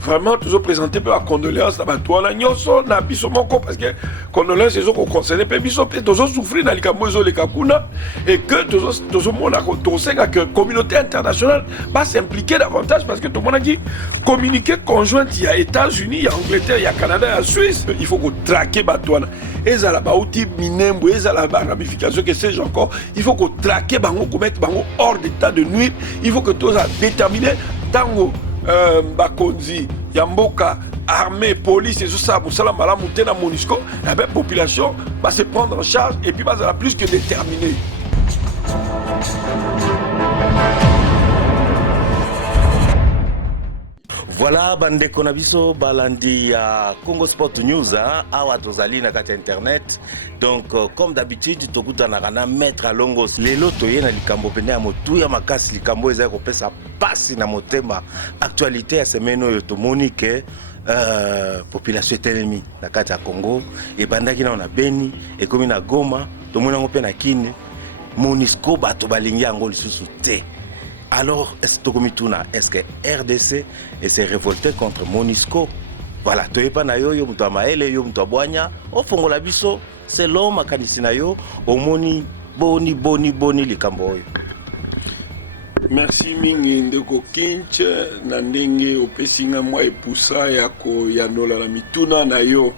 vraiment toujours présenter peu à condoléances na bato na nyoso na biso moko parce que condoléances ils ont concerné pe biso pe toujours souffrir na likambo ezo leka kuna et que toujours mona to senga que communauté internationale va s'impliquer davantage parce que tout le monde a dit communiquer conjoint il y a États-Unis, il y a Angleterre, il y a Canada, il y a Suisse, il faut qu'on traque bato wana ezala ba outil minembo ezala ba ramification que sais-je encore, il faut qu'on traque bango qu'on mette bango hors d'état de nuire, il faut que tous a déterminé tango bakonzi yamboka armée police et tout ça pour cela malamu tena MONUSCO la population va se prendre en charge et puis va être plus que déterminée. Voilà, bande konabiso balandi ya Congo Sport News awa tozali na kati internet. Donc comme d'habitude tokutana kana mettre à longos lelo toye na likambo pene ya motuya makasi likambo eza kopesa pasi na motema actualité ya semaine oyo tomoni ke population etelemi na kati ya Congo ebandaki na Beni ekomi na Goma tomoni ngo pe na Kini MONUSCO bato balingi yango lisusu te. Alors, est-ce que RDC s'est révolté contre MONUSCO? Voilà, tu n'es pas na yo mtu amaele yo mtu abwanya o fongola biso c'est l'homme kanisi na yo omoni boni likambo oyo. Merci mingi ndeko Kinche na ndenge opesinga mwa epusa yako ya nola na mituna na yo.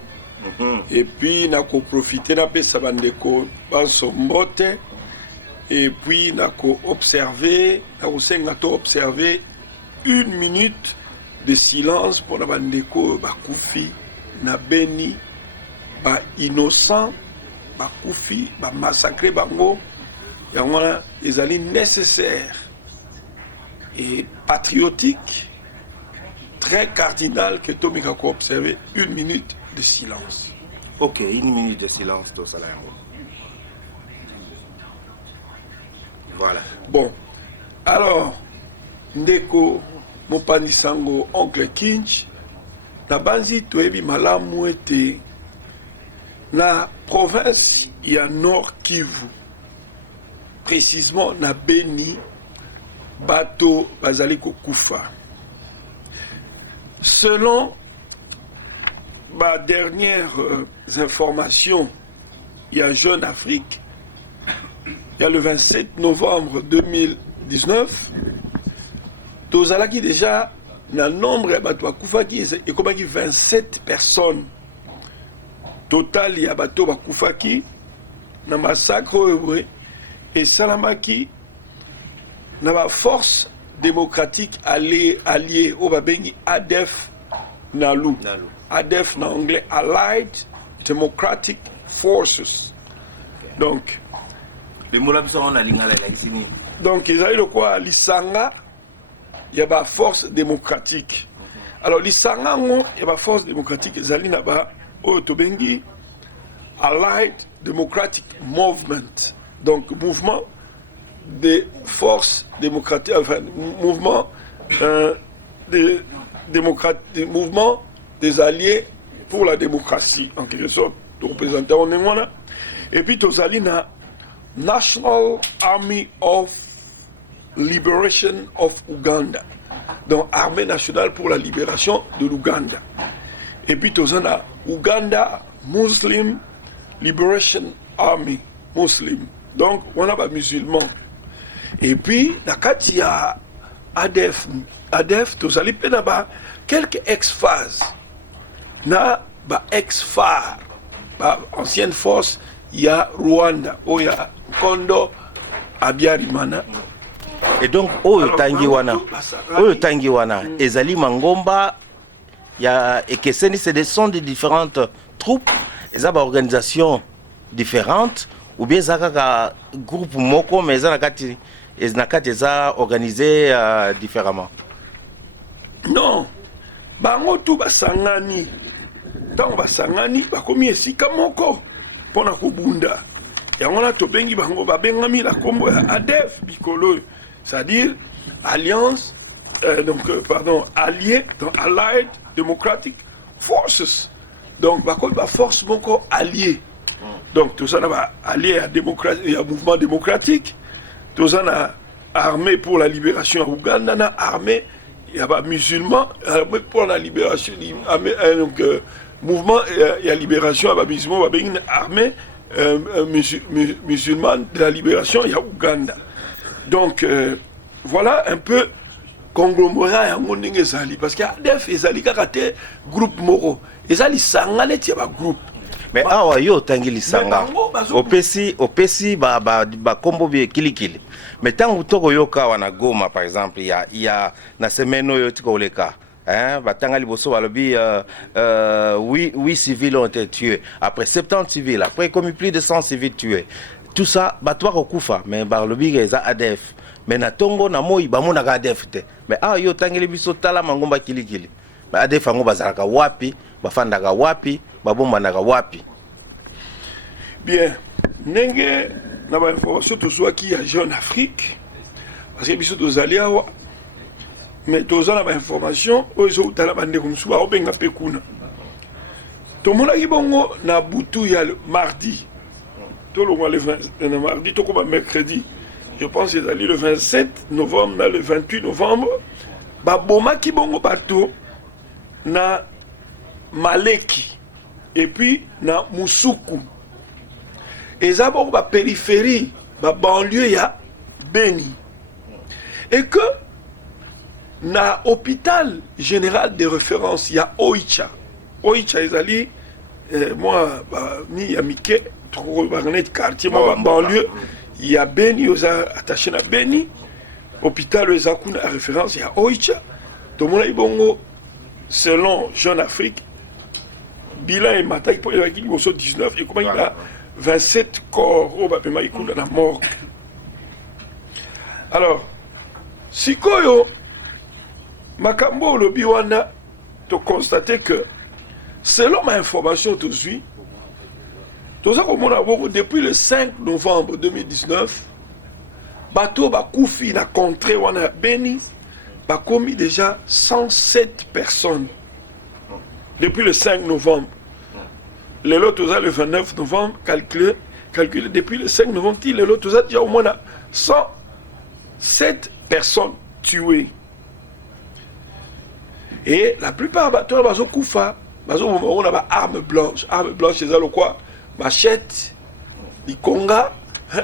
Et puis na ko profiter na pesa bandeko banso mbote. Et puis, nous observé, observé 1 minute de silence pour la bandeko Bakoufi, na Beni, ba innocent, Bakoufi, ba massacré bango, ils allaient nécessaire et patriotique, très cardinal que Tomika a observé 1 minute de silence. Ok, 1 minute de silence, tout ça là. Voilà. Bon, alors, Ndeko, Mopani Sango, Oncle Kinch, na banzi toebi malamu ete na province ya Nord Kivu, précisément na Beni, bato bazali kokufa. Selon ma dernière information, il y a Jeune Afrique. Il y a le 27 novembre 2019, Tozalaki déjà, le nombre de Koufaki est comme 27 personnes. Total, il y a Bato Koufaki, na massacre, et Salamaki, na ma force démocratique alliée au Babengi ADEF Nalu. ADEF en anglais, Allied Democratic Forces. Donc, donc, ils ont quoi? L'Isanga, il y a une force démocratique. Alors, l'Isanga, il y a une force démocratique. Ils ont Tobengi, Allied Democratic Movement. Donc, mouvement des forces démocratiques, enfin, mouvement mouvement des alliés pour la démocratie, en quelque sorte. Représentants, et puis, Tozalina, National Army of Liberation of Uganda, donc Armée nationale pour la libération de l'Ouganda. Et puis Tozana Uganda Muslim Liberation Army, Muslim, donc on a pas musulman. Et puis nakati ya ADF Tozali penaba quelques ex-phases na ba ex-phare, ba ancienne force. Il y a Rwanda, il y a Kondo, Abiyarimana. Et donc, Tangiwana, Ezali Mangomba, il y a Ekeseni, ce sont des différentes troupes, ils ont des organisations différentes, ou bien ils ont un groupe Moko, mais ils ont organisé différemment. Non, bango tout basangani, tant basangani, bakomi esika moko. Pona kubunda ya ngona to bengi bango babengami la kombo ADF bikolo, c'est-à-dire alliance allié dans Allied Democratic Forces, donc bakol ba force moko allié. Donc tout ça na allié à démocratie, à mouvement démocratique, tout ça na armée pour la libération à Ouganda, na armée il y a pas musulman pour la libération donc mouvement il y a libération il y a musulman il y a une armée musulmane de la libération il y a Ouganda donc voilà un peu conglomérat ya ndenge ezali parce que ADF ezali kaka te groupe moko ezali sanga neti ya ba groupe mais awa yo otangi lisanga opesi bakombo kilikili mais ntango tokoyoka wana Goma par exemple ya na semaine oyo tikoleka batanga liboso balobi 8 civils ont été tués après 70 civils après comme plus de 100 civils tués tout ça batwa kokufa mais balobi eza ADF mais na tongo na moi bamonaka ADF te mais yo otangeli biso tala mangomba kilikili mais ADF yango bazalaka wapi bafandaka wapi babombanaka wapi bien ndenge na ba information tozwaki ya Jeune Afrique parce que biso tozali awa mais toza na ba information oyo ezotala bandeko mosusu baobenga mpe kuna tomonaki bongo na butu ya mardi tolongwa le mardi tokoma mercredi je pense ezali le 27 novembre na le 28 novembre babomaki bongo bato na Maleki et puis na Musuku eza bongo ba périphérie ba banlieue ya Beni et que na hôpital général de référence ya Oicha ezali moi ni ya Mike trop bagnet quartier moi banlieue ya Beni oza attaché na Beni hôpital eza kuna référence ya Oicha to mona ibongo selon Jeune Afrique bilan et mataki pour les 19 et comment il a 27 corps au bapema ikunda na mort. Alors sikoyo makambo lobi wana to constater que selon ma information tout suit toza komona boko depuis le 5 novembre 2019 bato bakufi na contrée wana Beni bakomi déjà 107 personnes depuis le 5 novembre. Les lots le 29 novembre, calculé depuis le 5 novembre, les lots déjà au moins 107 personnes tuées. Et la plupart des bateaux, on a armes blanches. Armes blanches, c'est le quoi? Machette, les conga.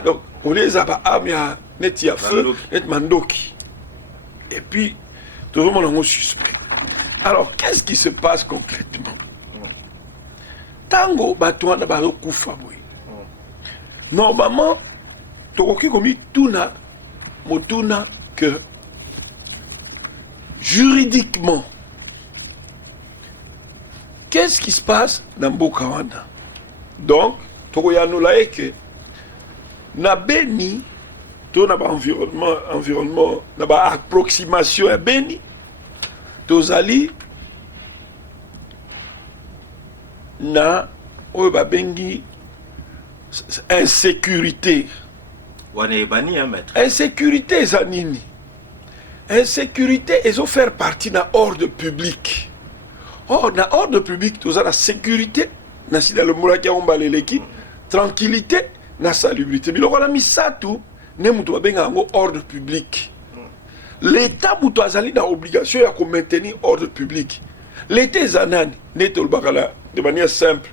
Donc, on les a pas armes, il y a feu, net mandoki. Et puis, tout le monde est suspect. Alors, qu'est-ce qui se passe concrètement? Tango batouana baro kufa boy. Normalement, tokoki komi tuna motuna que juridiquement, qu'est-ce qui se passe dans Bokawana? Donc, tokoyanola que na Beni, to na ba environnement, na ba approximation à Beni, tozali na oyo babengi insécurité. Insécurité eza nini? Insécurité ezo faire partie na ordre public. Or na ordre public toza la sécurité na sida le mulaki ombaleleki tranquillité na salubrité. Biloko na misatu ne mutu babenga yango ordre public. L'État mutu azali na obligation ya ko maintenir ordre public. L'État ezanani neto bakala de manière simple.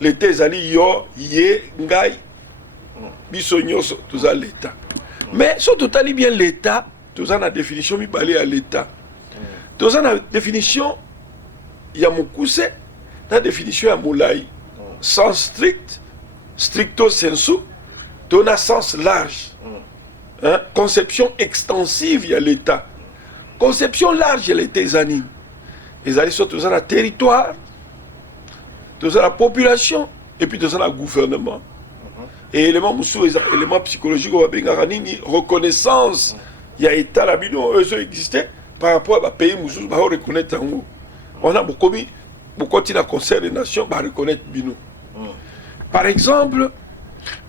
L'État ezali yo ye ngai biso nyoso toza l'État. Mais so totali bien l'État, toza na définition mibale ya l'État. Toza na définition ya mokuse, na définition ya molai. Sens strict, stricto sensu, tona sens large. Hein? Conception extensive ya l'État. Conception large ya l'État ezanini. Ezali so toza na territoire, toza la population et puis toza la gouvernement. Et élément moussou, élément psychologique, on va bien gagner reconnaissance. Il y a état la bino, eux existé par rapport à pays moussou, on va reconnaître en haut. On a beaucoup de concert des nations, on va reconnaître bino. Par exemple,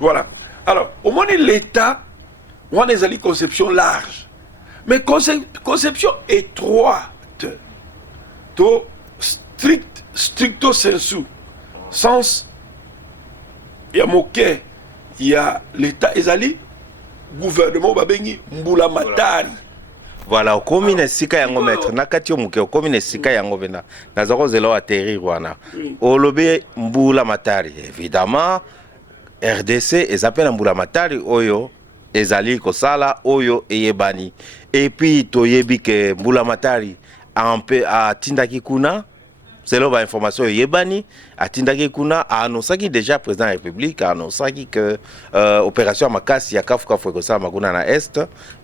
voilà. Alors, au moins l'État, on a des conceptions larges, mais conception étroite, to stricto sensu, sens, il y a moqué. Il y a l'État ezali gouvernement babengi mbula matari Voilà, okomi na sika yango maître nakati omuke okomi na sika yango bena nazako zelo atterrir wana olobe mbula matari évidemment RDC ezapena mbula matari oyo ezali kosala oyo eyebani et puis toyebi ke mbula matari atindaki kuna selon ba information yebani atindaki kuna annonçaki déjà président de la République annonçaki que opération makasi ya kafu ekosala makuna na est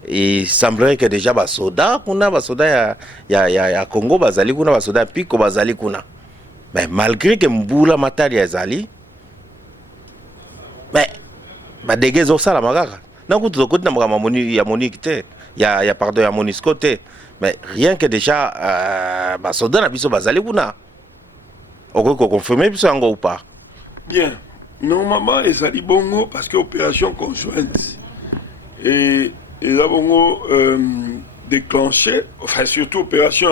et il semblerait que déjà ba soda kuna ba soda ya Congo bazali kuna ba soda piko bazali kuna mais malgré que mbula matari ezali mais ba degezo sala makaka na kutu tokoti na makama ya Monique te ya pardon ya Monisco te mais rien que déjà ba soda na biso bazali kuna. On peut confirmer ou pas? Bien. Normalement, ils ont dit bongo parce que opération conjointe. Et ils ont déclenché, enfin surtout opération,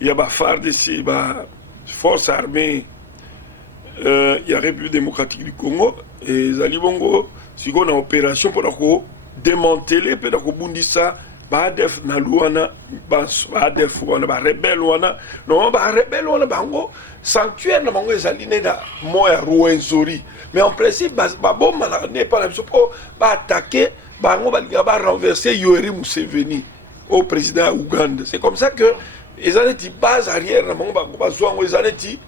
il y a des FARDC ici, forces armées, il y a République démocratique du Congo. Et ils ont dit bongo, si on a une opération pour démanteler, pour bundisa. Badef na luana badef wana ba rebelle wana non ba rebelle wana bango sanctuaire na bango ezaline da moya Rwenzori mais en principe ba bomba n'est pas la pour ba attaquer bango ba ba renverser Yoweri Museveni au président Ouganda. C'est comme ça que ils ont dit base arrière na bango ba zwango ils ont dit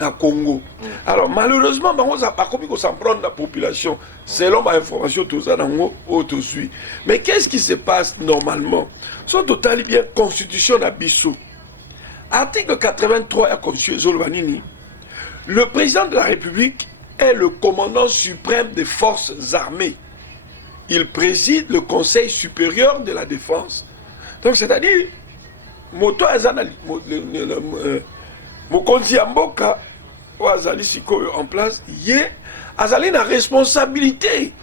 na Congo. Alors malheureusement bango ça pas comme s'en prendre la population selon ma information tout ça nango auto suit. Mais qu'est-ce qui se passe normalement? Soit total bien constitution na biso. Article 83 la constitution Zolvanini. Le président de la République est le commandant suprême des forces armées. Il préside le Conseil supérieur de la défense. Donc c'est-à-dire moto azana mokonzi ya mboka o azali sikoyo en place ye azali na responsabilité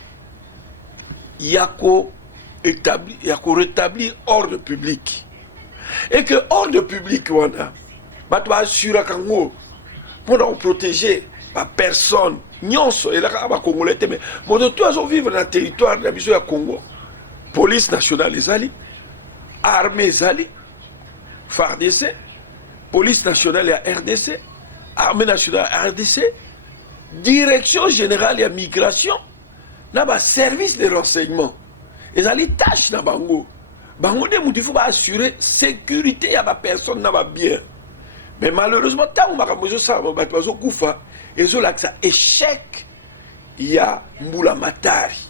yako établir yako rétablir ordre public et que ordre public wana bato ba assura kango pour protéger ba personne nyonso et la ba congolais mais moto to azo vivre na territoire de la biso ya Congo police nationale ezali armée ezali FARDC police nationale et RDC, armée nationale et RDC, direction générale et migration, n'a pas service de renseignement. Et ça les tâches na bango. Bango il faut assurer sécurité à ma personne n'a pas bien. Mais malheureusement tant on m'a besoin ça va pas koufa et zo là ça échec il y a mbula matari.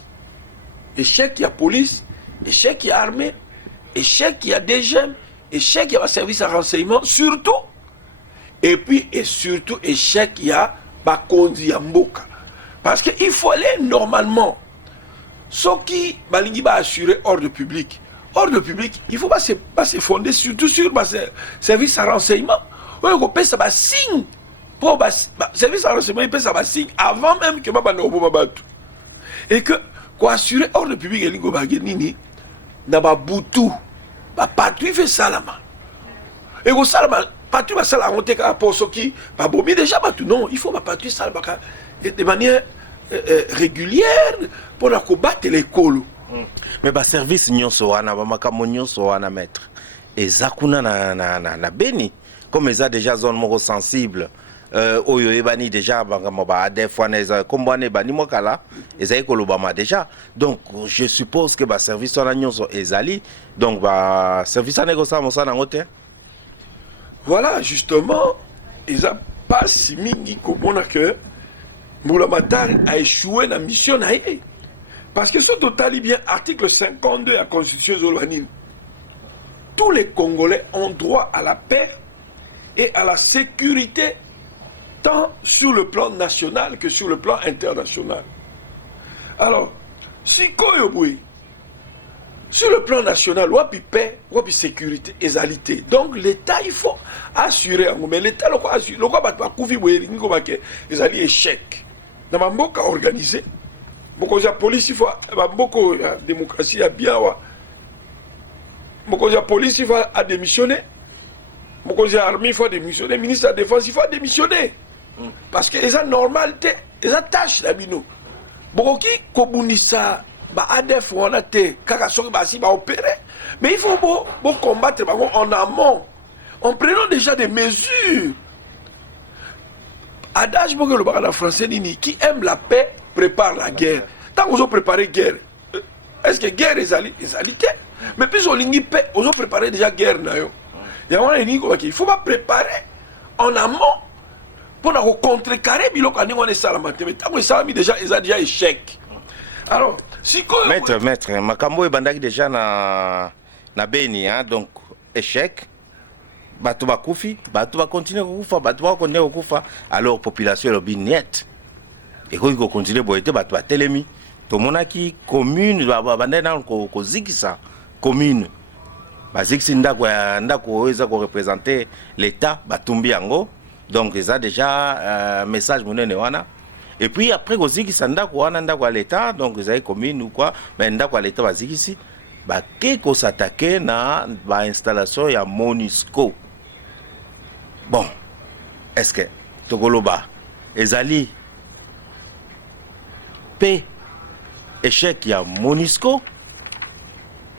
Échec il y a police, échec il y a armée, échec il y a DGM. Échec, il y a un service à renseignement, surtout. Et puis, et surtout, échec, il y a Bakondi Mboka. Parce qu'il faut aller normalement. Ce qui va assurer ordre public. Ordre public, il ne faut pas se fonder surtout sur le service à renseignement. On peut ça signe. Pour le service à renseignement, il peut ça signe avant même que je et que, pour assurer ordre public, il y a Boutou. Patrouille fait ça là-bas. Et au salama, patrouille va ça la monter pour ceux qui pas bomber déjà tout non, il faut patrouille ça de manière régulière pour combattre les colos. Mais ba service nyonso wana ba makambo nyonso wana maître. Ezakuna na beni comme ils a déjà zone moko sensible. Oyo ebani déjà ba des fois neza kombane bani mokala ezai kolobama déjà donc je suppose que ba service wana nyonso ezali donc ba service anego sa mosana ngote. Voilà justement ils a pas si mingi komona que Moulamatar a échoué dans la mission naïe parce que ce total bien article 52 de la constitution zolwanine tous les Congolais ont droit à la paix et à la sécurité tant sur le plan national que sur le plan international. Alors, si Koyoboui, sur le plan national, wapi paix, wapi sécurité, égalité. Donc l'État, il faut assurer. Mais l'État, le quoi assurer, le quoi bat pas couvi boui, l'ingo baké, ils allaient échec. Dans ma mboka organisé, beaucoup de police, il faut, beaucoup de démocratie, il y a bien, beaucoup de police, il faut démissionner. Beaucoup d'armées, il faut démissionner. Le ministre de la Défense, il faut démissionner. Parce que les normalité, les tâches d'abino. Beaucoup qui kobunisa ba ADF on a te kaka soki ba si ba opérer Mais il faut combattre en amont, en prenant déjà des mesures. Adage le français dit qui aime la paix prépare la guerre. Tant que vous préparez guerre, est-ce que guerre est alité? Mais puis on lingi paix, on a préparé déjà guerre il faut pas préparer en amont pour contrecarrer biloko ani on est ça la matin. Mais tant que ça a mis déjà ils a déjà échec. Alors, si maître makambo ebandaki déjà na Beni hein, donc échec. Bato bakufi, bato ba continuer kokufa, bato ba continuer kokufa, alors population lobi net. Et ko continuer boyete bato ba telemi. To monaki commune ba bande na ko zikisa commune. Ba zikisi ndako eza ko représenter l'état batumbi yango. Donc ça déjà message monene wana. Et puis après ko zikisa ndako wana ndako à l'état, donc ça commune ou quoi, mais ndako à l'état ba zikisi ba ko s'attaquer na ba installation ya MONUSCO. Bon, est-ce que Togoloba, Ezali, P, échec ya MONUSCO,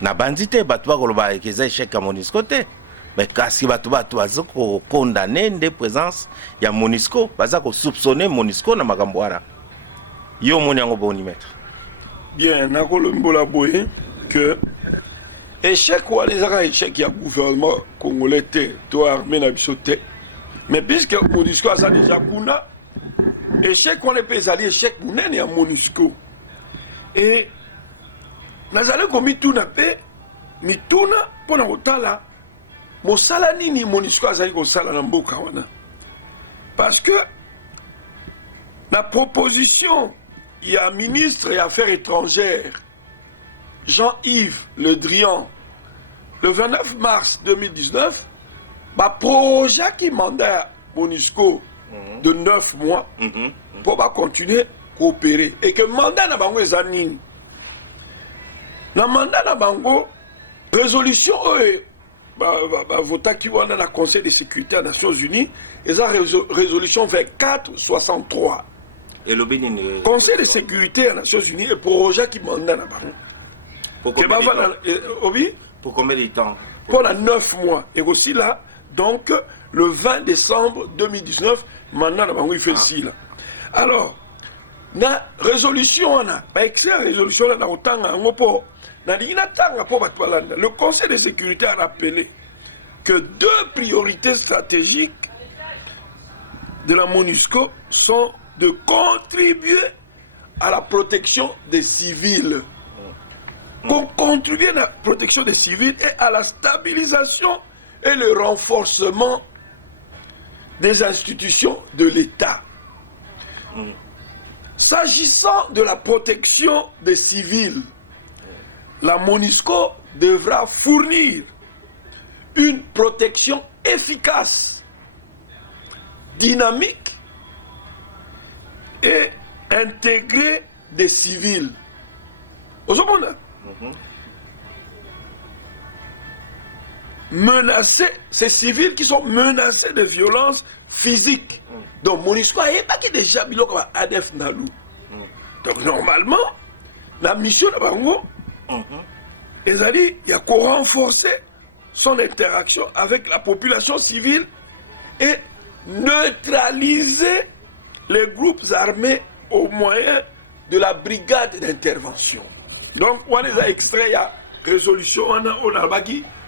na bandité, batwa Goloba, et échec à MONUSCO, mais kasi batwa condamné de présence ya MONUSCO, bazako soupçonner MONUSCO na magambwara. Yo moni yango boni maître. Bien, na kolombola boye que échec ou les échec ya gouvernement congolais to armée na bisoté. Mais puisque MONUSCO a ça déjà kuna, échec on est pas allé échec munene à MONUSCO. Et nous allons commis tout na paix, mais tout na pour na otala, mo sala nini MONUSCO a ça ko sala na mboka wana. Parce que la proposition il y a un ministre des Affaires étrangères Jean-Yves Le Drian le 29 mars 2019 projet qui mandat MONUSCO de 9 mois pour continuer à coopérer. Et que le mandat na bango est anine. Le mandat na bango, résolution vota qui dans le Conseil de sécurité des Nations Unies, et ça résolution 2463. Et le Bénin. Conseil de sécurité des Nations Unies et projet qui mandat na bango. Pour combien de temps? Pour 9 mois. Et aussi là, donc, le 20 décembre 2019, maintenant, il fait ici. Là. Alors, la résolution, résolution, le Conseil de sécurité a rappelé que 2 priorités stratégiques de la MONUSCO sont de contribuer à la protection des civils. Contribuer à la protection des civils et à la stabilisation et le renforcement des institutions de l'État. S'agissant de la protection des civils, la MONUSCO devra fournir une protection efficace, dynamique et intégrée des civils. Menacer ces civils qui sont menacés de violences physiques. Donc MONUSCO n'est pas déjà biloko ADF Nalou. Donc normalement, la mission de Bango, il y a qu'à renforcer son interaction avec la population civile et neutraliser les groupes armés au moyen de la brigade d'intervention. Donc on a extrait la résolution on a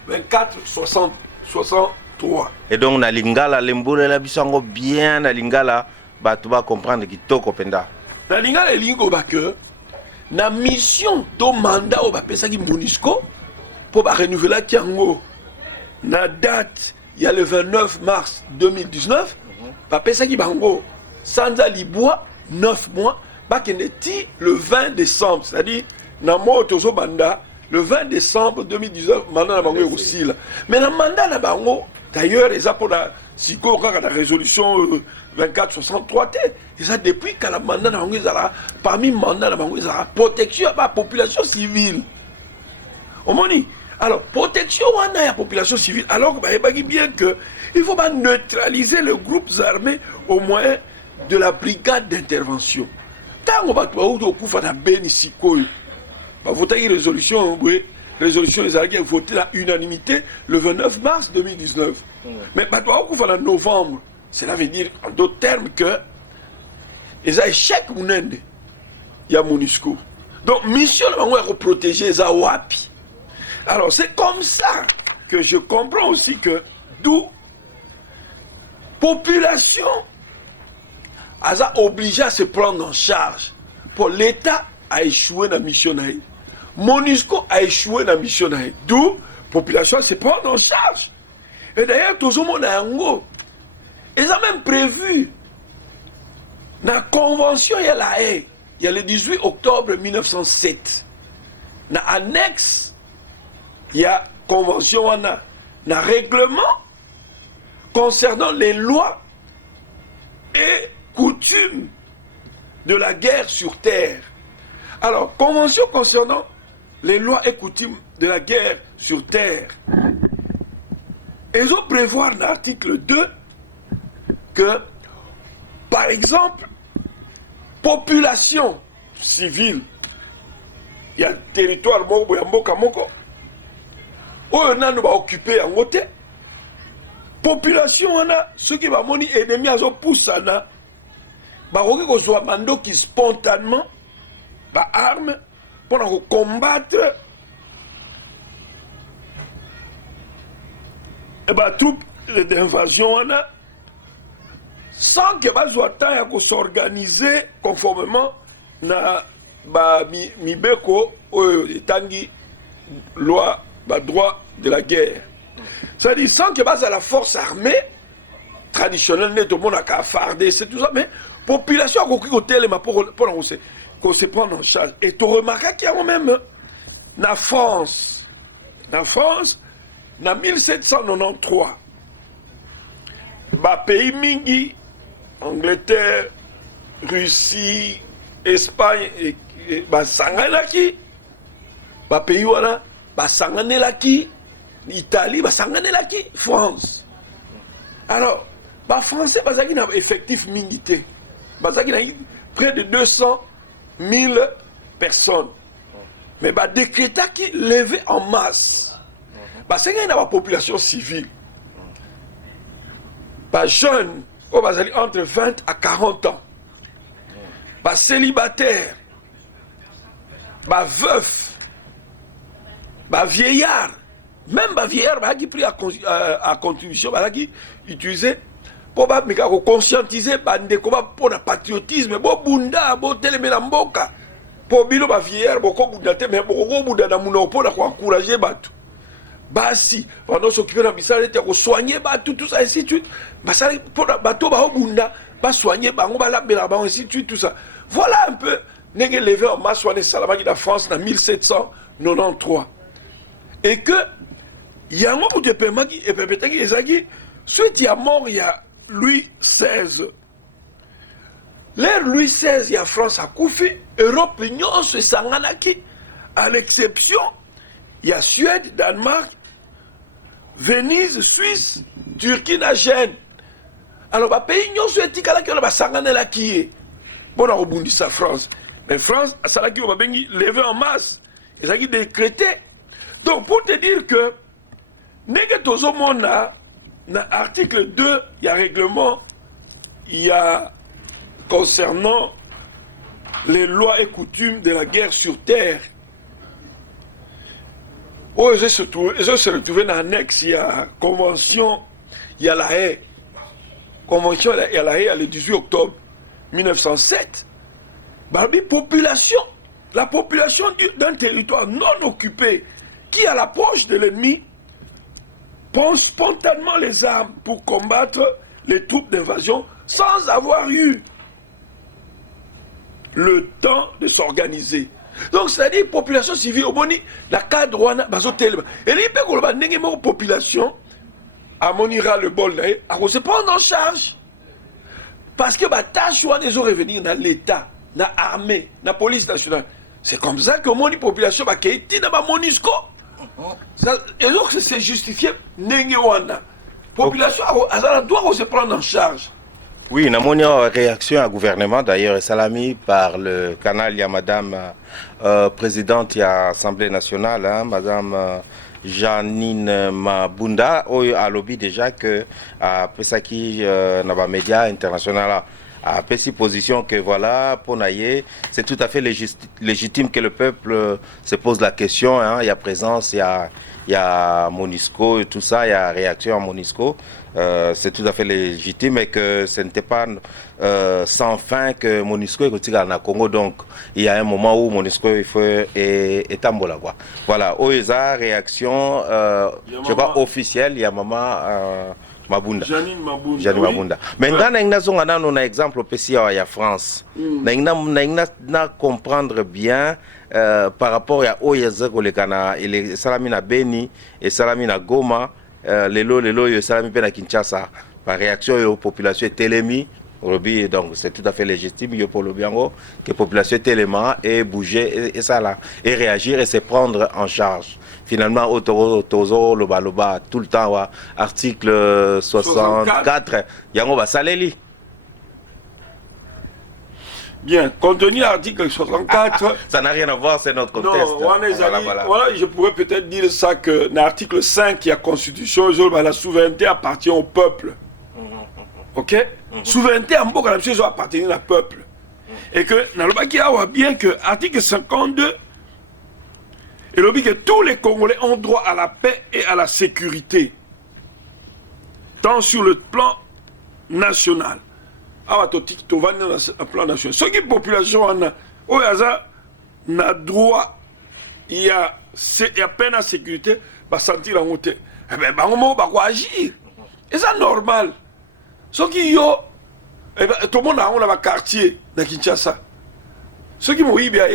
2463. Et donc na lingala lembure la bisango bien na lingala bato ba comprendre kitoko penda. Na lingala lingo ba que na mission to mandat o ba pesa ki MONUSCO pour ba renouveler kiango na date il y a le 29 mars 2019 ba pesa ki bango sanza libwa 9 mois ba keneti le 20 décembre, c'est-à-dire na moto zo banda le 20 décembre 2019, mandat na bango aussi là. Mais le mandat na bango, d'ailleurs, ils ont pour la résolution 2463, ils ont depuis que le mandat na bango, parmi le mandat na bango, ils ont protection à la population civile. Alors, protection à la population civile, alors que bien que il faut pas neutraliser les groupes armés au moyen de la brigade d'intervention. Tant qu'on va tout au coup faire la béni. Voter une résolution résolution des alliés votée à l'unanimité le 29 mars 2019. Mais maintenant, en novembre, cela veut dire en d'autres termes que les échecs il y a MONUSCO. Donc, mission de protéger les Awapi. Alors, c'est comme ça que je comprends aussi que d'où population a obligé à se prendre en charge. Pour l'État a échoué dans la mission. MONUSCO a échoué dans la mission. D'où population se prendre en charge. Et d'ailleurs, tout le monde a un mot. Ils ont même prévu dans la convention, il y a la haie. Il y a le 18 octobre 1907. Dans l'annexe, il y a convention, on a un règlement concernant les lois et coutumes de la guerre sur terre. Alors, convention concernant les lois et coutumes de la guerre sur terre. Ils ont prévoir dans l'article 2 que, par exemple, population civile, il y a le territoire Moko, où on a occupé en côté. Population, on a ceux qui vont moni ennemis à pousse na baroki ko zo mando qui spontanément ba arme pour combattre et ba troupe d'invasion on a sans que ba zo temps ya ko s'organiser conformément na ba mibeko tangi loi ba droit de la guerre. C'est-à-dire sans que base à la force armée traditionnelle, tout le monde a qu'à farder, c'est tout ça, mais la population a compris qu'on se prend en charge. Et tu remarques qu'il y a même en France, en 1793, pays mingi, Angleterre, Russie, Espagne, et Sanganaki, pays voilà, Sanganelaki, Italie, France. Alors, les Français, ils ont un effectif militaire. Ils ont près de 200 000 personnes. Mais ils ont décrété qu'ils levaient en masse. Ils ont une population civile. Les jeunes, entre 20 à 40 ans. Les célibataires. Les veufs. Les vieillards. Même les vieillards qui pris à contribution, qui utilisé pour conscientiser pour le patriotisme, pour bunda, pour téléména mboka, pour bilo les vieillards, pour encourager batu. Basi, pendant s'occuper de la bissale, pour soigner batu, tout ça, ainsi de suite. Pour bateau, bunda, pour soigner, ainsi de suite, tout ça. Voilà un peu, n'est levé en masse, on est salamaki de France en 1793. Et que, il y a un moment où tu peux dire que suite il y a mort, il y a Louis XVI. L'ère Louis XVI, il y a France à Koufi, Europe, l'Union, c'est Sanganaki. À l'exception, il y a Suède, Danemark, Venise, Suisse, Turquie, Gênes. Alors, les pays l'Union soviétique, il y a Sanganaki. Bon, on a rebondi ça, France. Mais France, ça a levé en masse. Et ça a décrété. Donc, pour te dire que, dans l'article 2, il y a un règlement, il y a concernant les lois et coutumes de la guerre sur terre. Oh, je se retrouve dans l'annexe, il y a la convention, il y a la haie. Convention, il y a la haie, le 18 octobre 1907. La population d'un territoire non occupé qui, à l'approche de l'ennemi, prend spontanément les armes pour combattre les troupes d'invasion sans avoir eu le temps de s'organiser. Donc, c'est-à-dire, population civile, au boni, la cadre, et les population, à monira le bol, à se prendre en charge. Parce que la tâche, ils ont revenir dans l'État, dans l'armée, dans la police nationale. C'est comme ça que la population va quitter dans la MONUSCO. Et donc, c'est justifié. La population doit se prendre en charge. Oui, nous avons une réaction à gouvernement, d'ailleurs, salami par le canal, il y a Madame présidente de l'Assemblée nationale, hein, Madame Janine Mabunda, a lobby déjà que Pesaki, dans les médias internationaux, a pris position que voilà, pour naïe, c'est tout à fait légitime que le peuple se pose la question, hein, il y a présence, il y a MONUSCO et tout ça, il y a réaction à MONUSCO. C'est tout à fait légitime et que ce n'était pas sans fin que MONUSCO est au Congo. Donc, il y a un moment où MONUSCO est en quoi. Voilà, OESA, réaction, je crois officielle, il y a maman Mabunda. Janine Mabunda. Janine Mabunda. Mais nous on a un exemple au PCA en France. Nous devons comprendre bien par rapport à OESA, les Salamina Beni et Salamina Goma. Lelo yo salami pe na Kinshasa par réaction aux populations télémi donc c'est tout à fait légitime yo pour le biango que population téléma et bouger et ça là et réagir et se prendre en charge finalement autozo loba tout le temps wa article 64 yango ba saleli. Bien, contenu article 64. Ça n'a rien à voir, c'est notre contexte. Non, voilà, je pourrais peut-être dire ça que dans l'article 5 de la Constitution, la souveraineté appartient au peuple. Ok? Souveraineté en beaucoup de appartient au peuple. Et que dans le Baki, on voit bien que l'article 52, il dit que tous les Congolais ont droit à la paix et à la sécurité, tant sur le plan national. Awa totik to vanda na plan national. Ce qui population na droit il y a peine à sécurité va sentir en route. Eh ben bango ba quoi agir. Et ça normal. Ce qui yo tout le monde a un quartier na Kinshasa. Ce qui mo ibia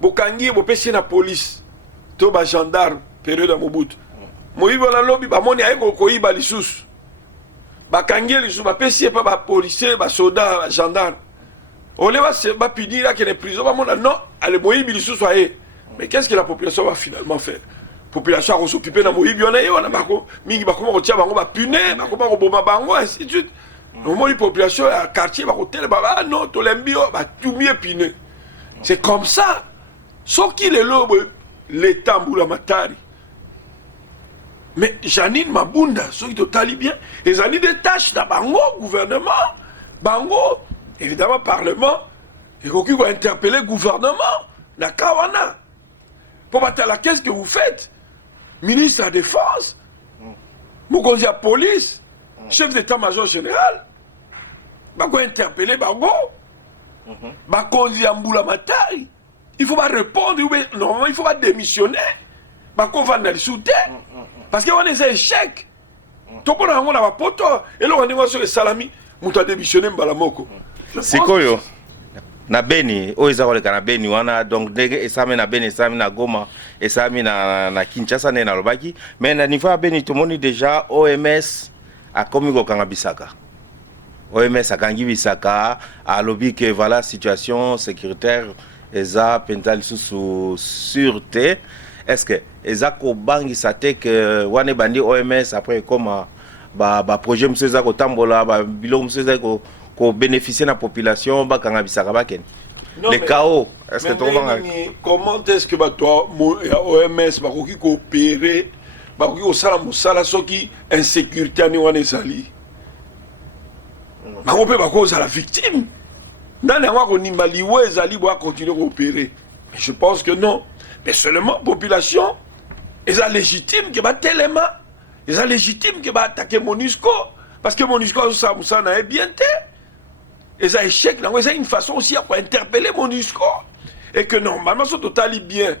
bokangi bo pesi na police to ba gendarme période à Mobutu. Mo ibia na lobby ba moni ay ko iba lisusu. Bakangi les bapesi pas ba policier ba soldat ba gendarme on les va punir là que les prisons va non allez moyibi les sous mais qu'est-ce que la population va finalement faire population va s'occuper na moyibi on est on a bako mingi bako ko tia bango ba punir bako ba ko bomba bango ainsi de suite au moins les populations à quartier ba ko tele ba non to lembio ba tout mieux punir c'est comme ça sauf qu'il est lobe l'état mbula matari. Mais Janine Mabunda, ceux qui te talent bien, ils ont des tâches dans Bango, gouvernement, Bango, évidemment, Parlement, et qui va interpeller le gouvernement, la Kawana. Pour battre la qu'est-ce que vous faites? Ministre de la Défense, Moukonzi à police, chef d'état-major général, Bango interpeller Bango, Bakonzi à Mboula Matari. Il ne faut pas répondre, normalement, il ne faut pas démissionner. Bango va dans le soutien. Parce qu'on est un échec. Tout le monde a un poteau. Et là, on est sur le salami. On a démissionné Mbalamoko. C'est quoi yo? Na Beni, na Beni, wana donc dege esame na Beni, esame na Goma, esame na Kinshasa na Lobaki. Mais na niveau à Beni, tout le monde déjà OMS a commis au Kangabisaka. OMS a kangi Bisaka, a lobby que voilà situation sécuritaire, eza pental sous sûreté. Est-ce que ezako bangi sate que wane bandi OMS après comme ba projet monsieur zako tambola ba bilo monsieur zako ko bénéficier la population ba kanga bisaka ba ken les chaos est-ce que tu vois comment est-ce que ba toi OMS ba ko coopérer ba ko sala musala soki insécurité ani wane sali ba ko pe ba ko sala victime dans les mois qu'on nimbaliwe zali ba continuer à coopérer mais je pense que non. Mais seulement la population, ils sont légitimes que tellement, ils sont légitimes que attaquer MONUSCO, parce que MONUSCO ça n'a bien été. Ils ont échec, ils ont une façon aussi à interpeller MONUSCO et que normalement c'est totalement bien.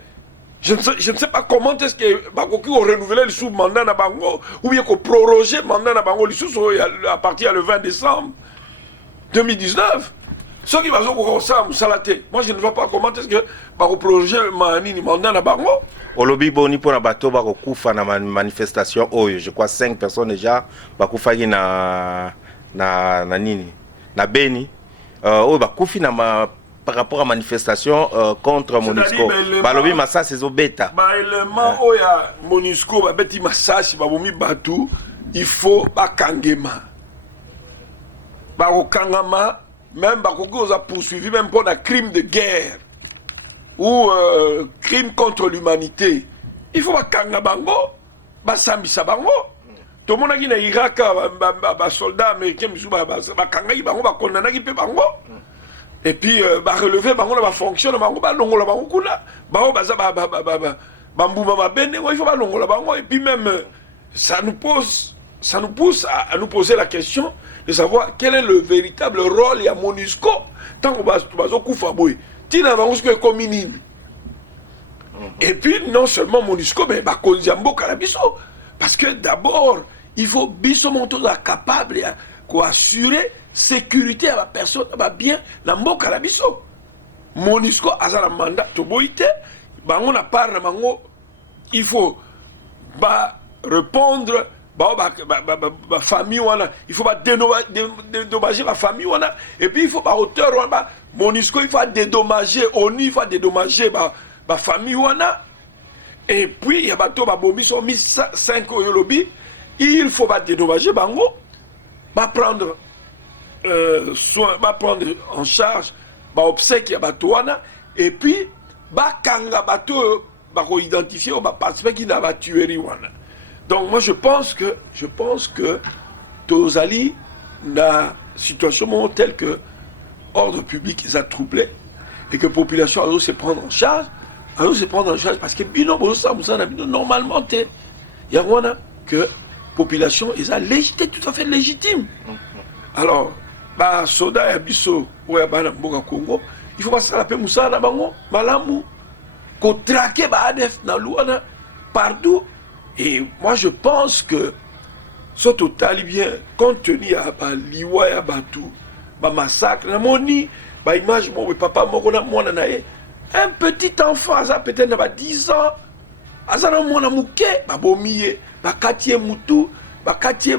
Je ne sais pas comment est-ce que Bakoki a renouvelé le sous-mandat na Bango ou bien qu'on proroger le mandat na Bango à partir du 20 décembre 2019. Ceux qui vont faire moi je ne vois pas comment est-ce que va prolonger le mandat na Bango. Au lobby boni pour la bateau va kufa na manifestation je crois 5 personnes déjà va kufa na nini na Beni va kufi na par rapport à manifestation contre MONUSCO. Balobi massa c'est bêta. Ba élément oya MONUSCO ba beti massa si ba bomi batou il faut ba kangema. bakokangama, même bakokoza poursuivi même pour un crime de guerre ou crime contre l'humanité. Il faut bakanga bango, basambisa bango. Tout le monde a dit na Irak, soldats américains, bakanga bango, bakondana pe bango. Et puis relever bango na fonctionne bango, longola bango kuna, bango baza bambouba mabene, il faut longola bango. Et puis même ça nous pousse à nous poser la question de savoir quel est le véritable rôle de MONUSCO tant qu'on va se couper. Tina MONUSCO est comme une. Et puis non seulement MONUSCO, mais Konziambo Karabiso. Parce que d'abord, il faut bisomonto capable d'assurer sécurité à la personne, à bien, dans le Karabiso. MONUSCO a un mandat, on a parlé, il faut répondre. Famille, il faut pas dédommager la famille. Et puis il faut pas hauteur, MONUSCO, il faut dédommager, ONU, il faut dédommager la famille. Et puis il y a bombi sont mis 5 lobby, il faut pas dédommager bango, prendre soin, prendre en charge obsèque ya batouana, et puis kanga bateau identifier ou participer qui n'a pas tuerie. Donc moi je pense que Tozali la situation telle que ordre public ils a troublé et que la population a dû se prendre en charge, parce que normalement il y a que la population ils a légitime, tout à fait légitime. Alors soda ya biso ou ya bana mboka Congo, il faut pas ça la paix moussa na bango malamu ko traquer ADF na luana partout. Et moi je pense que ce total bien compte tenu à liwa ya batu massacre na moni image mon papa moko na mwana nae un petit enfant ça peut-être na 10 ans azana mwana muke bomiye katie mutu katie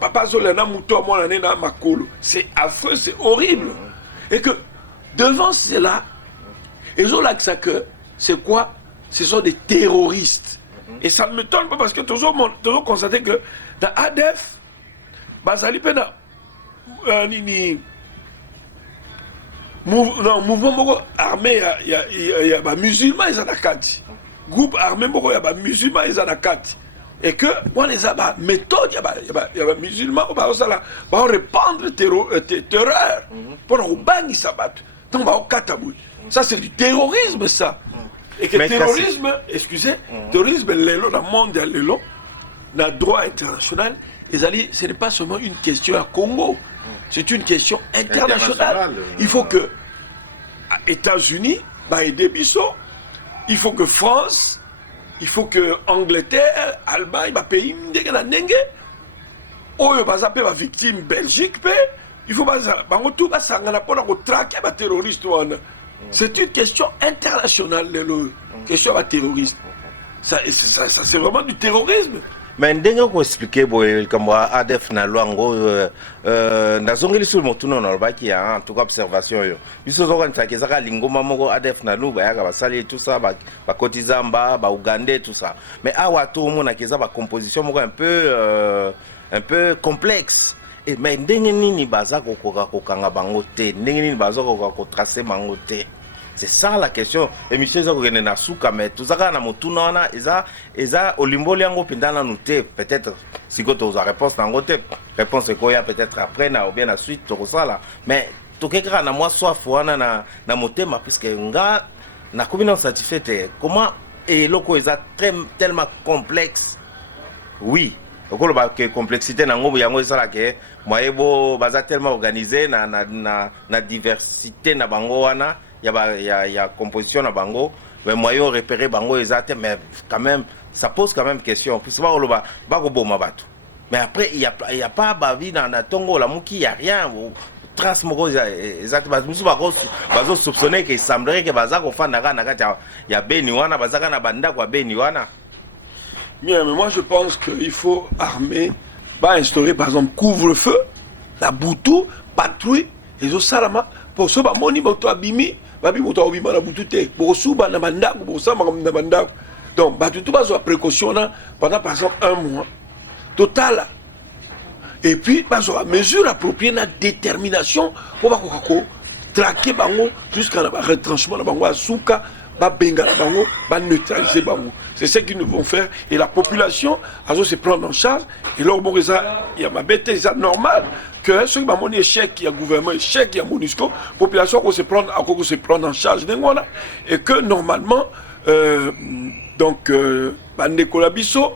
papa zola na mutu mwana na makolo. C'est affreux, c'est horrible. Et que devant cela et zola que c'est quoi? Ce sont des terroristes. Et ça ne m'étonne pas parce que toujours constaté que dans ADF, bazali pena mouvement armé, il y a musulmans ils ont la carte. Groupe armé il y a musulmans ils ont la carte. Et que moi les méthode il y a musulmans qui vont répandre terreur pour nous bannir ça battre. Donc ça c'est du terrorisme ça. Et que le terrorisme, terrorisme, dans le monde, dans le droit international, ce n'est pas seulement une question à Congo, c'est une question internationale. Il faut que les États-Unis aident Bisso, il faut que France, il faut que Angleterre, Allemagne, pays, les victimes Belgique, il faut que traquer les terroristes. C'est une question internationale, la question terroriste. Ça c'est vraiment du terrorisme. Mais ndenge ko expliquer boy comme ADF na lwango ndazongeli sur motuno na lobaki en tout cas observation yo. Biso zo kanta kezaka lingoma moko ADF na lu bayaka basali tout ça ba kotizamba ba Ougandais tout ça. Mais awa to mona keza ba composition moko un peu complexe. Et mais ndenge nini baza kokanga bango te, ndenge nini baza ko tracer bango te. C'est ça la question. Et monsieur Zokene na suka mais tout ça na motuna wana eza olimboli yango pendana noté peut-être si goto za réponse na ngote réponse ko ya peut-être après na ou bien la suite to ça là mais to kekra na moi soif wana na motema puisque nga na combien satisfait comment et loko eza tellement complexe. Oui. Okoloba que complexité na ngombo yango ezala ke moyebo baza tellement organisé na diversité na bango wana ya composition na bango mais moyen repérer bango ezate mais quand même ça pose quand même question puis pas oloba ba ko boma bato mais après il y a pas bavi na tongo la muki y a rien trace moko ezate bazo bazo soupçonner que il semblerait que baza ko fanda na kati ya beni wana bazaka na banda kwa beni wana. Bien, mais moi je pense qu'il faut armer, instaurer par exemple couvre-feu, la boutou, patrouille, les autres salama, pour ce moni moto abimi, babi moto abima la boutoute, pour souba na mandak, pour ça na mandak. Donc, tout bas précaution pendant par exemple un mois. Total, et puis bazwa mesure appropriée na détermination pour bakoko traquer bango jusqu'à la retranchement na bango asuka ba benga na bango ba neutraliser bango. C'est ce qu'ils nous vont faire et la population a se prendre en charge et là bon ça il y a ma bête c'est normal que ceux qui ont échec il y a gouvernement échec il y a MONUSCO population qu'on se prendre en charge d'engona et que normalement donc bande kolabiso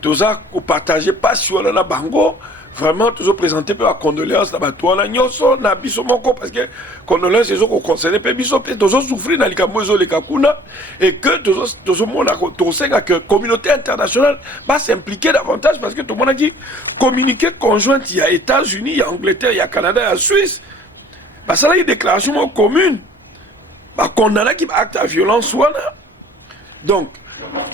tous a partager passion na bango vraiment toujours présenter peu la condoléance na bato na nyoso na biso moko parce que condoléance ezo ko concerner pe biso pe toujours souffrir na likambo ezo leka kuna et que toujours mona ko tosenga que communauté internationale va s'impliquer davantage parce que tout le monde a dit communiqué conjoint il y a États-Unis il y a Angleterre il y a Canada il y a Suisse parce que là il y a une déclaration commune ba condamner qui acte à violence wana donc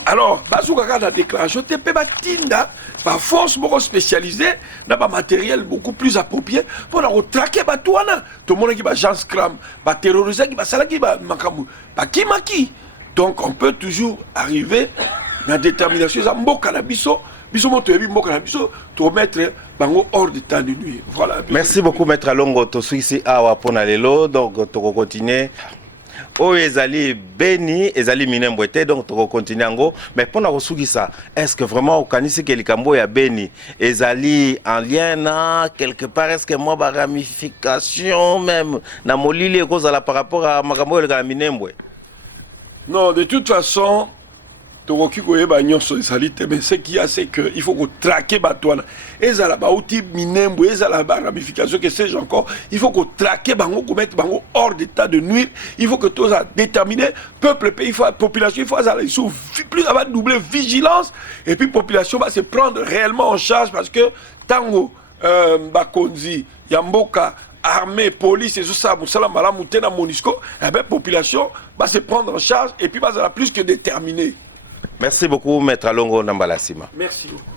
alors bazouka la déclaration te pe batinda ba force beaucoup spécialisée na ba matériel beaucoup plus approprié pour traquer batouana tout le monde qui ba gens scram ba terroriser qui ba sala qui ba makamu ba kimaki donc on peut toujours arriver na détermination za mboka na biso moto yebi mboka na biso to mettre bango hors d'état de nuire. Voilà. Merci beaucoup maître Alongo to suisi awa pona lelo donc to continuer o ezali beni ezali minembwe te donc to continuer ngo mais pona kosukisa est-ce que vraiment okanisi ke likambo ya beni ezali en lien na quelque part est-ce que moi ba ramification même na molili ekozala par rapport à makambo ya minembwe? Non, de toute façon tokoki koyeba nyonso ezali te mais ce qu'il y a c'est que il faut qu'on traquer batwana ezala ba outil minembwe ezala ba ramification que sais-je encore il faut qu'on traquer bango qu'on mette bango hors d'état de nuire il faut que tous a déterminé peuple pays il faut population il faut aller sous plus avoir doubler vigilance et puis population va se prendre réellement en charge parce que tango bakonzi yamboka armée, police et tout ça, la MONUSCO, eh bien, population va se prendre en charge et puis va être plus que déterminée. Merci beaucoup, Maître Alongo Nambalasima. Merci beaucoup.